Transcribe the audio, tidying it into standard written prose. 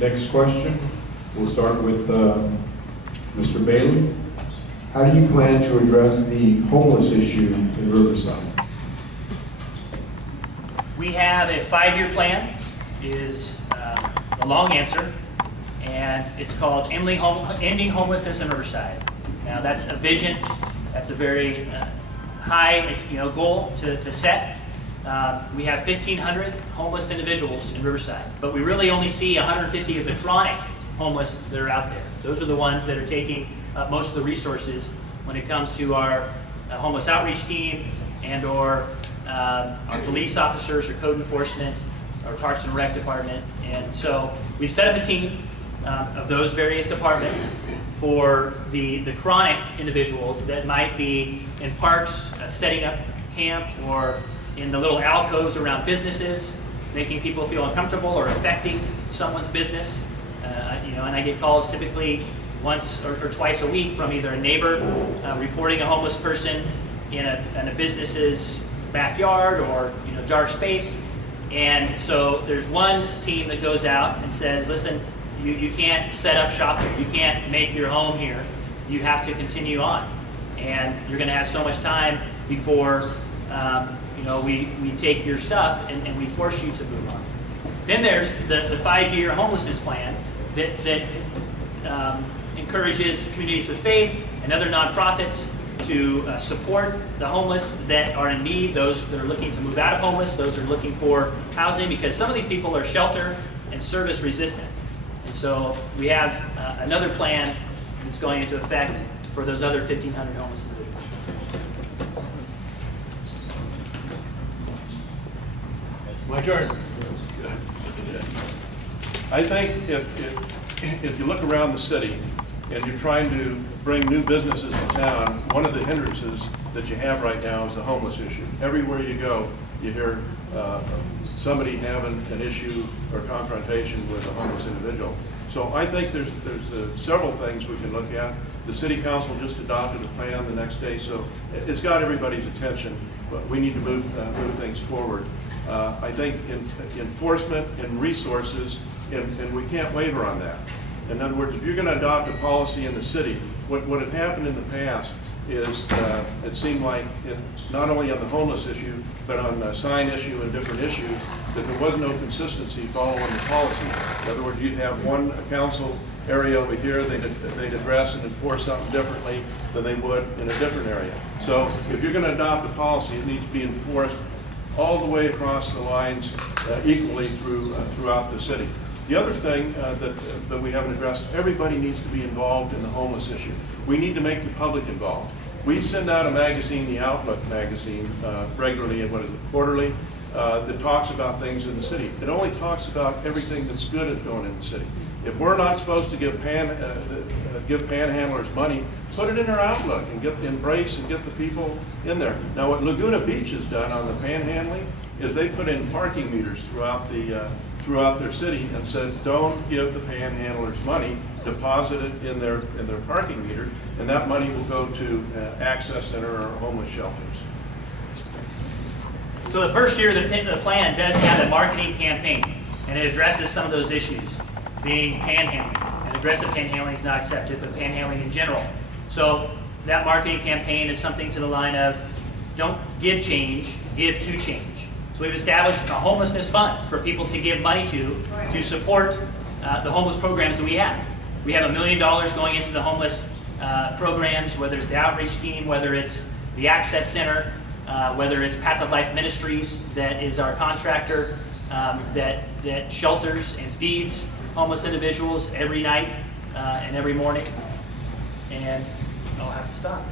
Next question, we'll start with Mr. Bailey. How do you plan to address the homeless issue in Riverside? We have a 5-year plan, is the long answer, and it's called Ending Homelessness in Riverside. Now that's a vision, that's a very high goal to set. We have 1,500 homeless individuals in Riverside, but we really only see 150 of the chronic homeless that are out there. Those are the ones that are taking up most of the resources when it comes to our homeless outreach team and or our police officers or code enforcement, our Parks and Rec department. And so we set up a team of those various departments for the chronic individuals that might be in parks, setting up camp, or in the little alcoves around businesses, making people feel uncomfortable or affecting someone's business. And I get calls typically once or twice a week from either a neighbor reporting a homeless person in a business's backyard or dark space. And so there's one team that goes out and says, listen, you can't set up shop here. You can't make your home here. You have to continue on. And you're going to have so much time before we take your stuff and we force you to move on. Then there's the 5-year homelessness plan that encourages communities of faith and other nonprofits to support the homeless that are in need, those that are looking to move out of homeless, those that are looking for housing, because some of these people are shelter and service resistant. And so we have another plan that's going into effect for those other 1,500 homeless individuals. My turn. I think if you look around the city and you're trying to bring new businesses to town, one of the hindrances that you have right now is the homeless issue. Everywhere you go, you hear somebody having an issue or confrontation with a homeless individual. So I think there's several things we can look at. The city council just adopted a plan the next day, so it's got everybody's attention, but we need to move things forward. I think enforcement and resources, and we can't waver on that. In other words, if you're going to adopt a policy in the city, what had happened in the past is it seemed like, not only on the homeless issue, but on the sign issue and different issues, that there was no consistency following the policy. In other words, you'd have one council area over here, they'd address and enforce something differently than they would in a different area. So if you're going to adopt a policy, it needs to be enforced all the way across the lines equally throughout the city. The other thing that we haven't addressed, everybody needs to be involved in the homeless issue. We need to make the public involved. We send out a magazine, the Outlook magazine, regularly, quarterly, that talks about things in the city. It only talks about everything that's good going in the city. If we're not supposed to give panhandlers money, put it in our Outlook and embrace and get the people in there. Now, what Laguna Beach has done on the panhandling is they put in parking meters throughout their city and said, don't give the panhandlers money, deposit it in their parking meters, and that money will go to Access Center or homeless shelters. So the first year, the plan does have a marketing campaign, and it addresses some of those issues, being panhandling. And aggressive panhandling is not accepted, but panhandling in general. So that marketing campaign is something to the line of, don't give change, give to change. So we've established a homelessness fund for people to give money to support the homeless programs that we have. We have $1 million going into the homeless programs, whether it's the outreach team, whether it's the Access Center, whether it's Path of Life Ministries, that is our contractor that shelters and feeds homeless individuals every night and every morning. And I'll have to stop.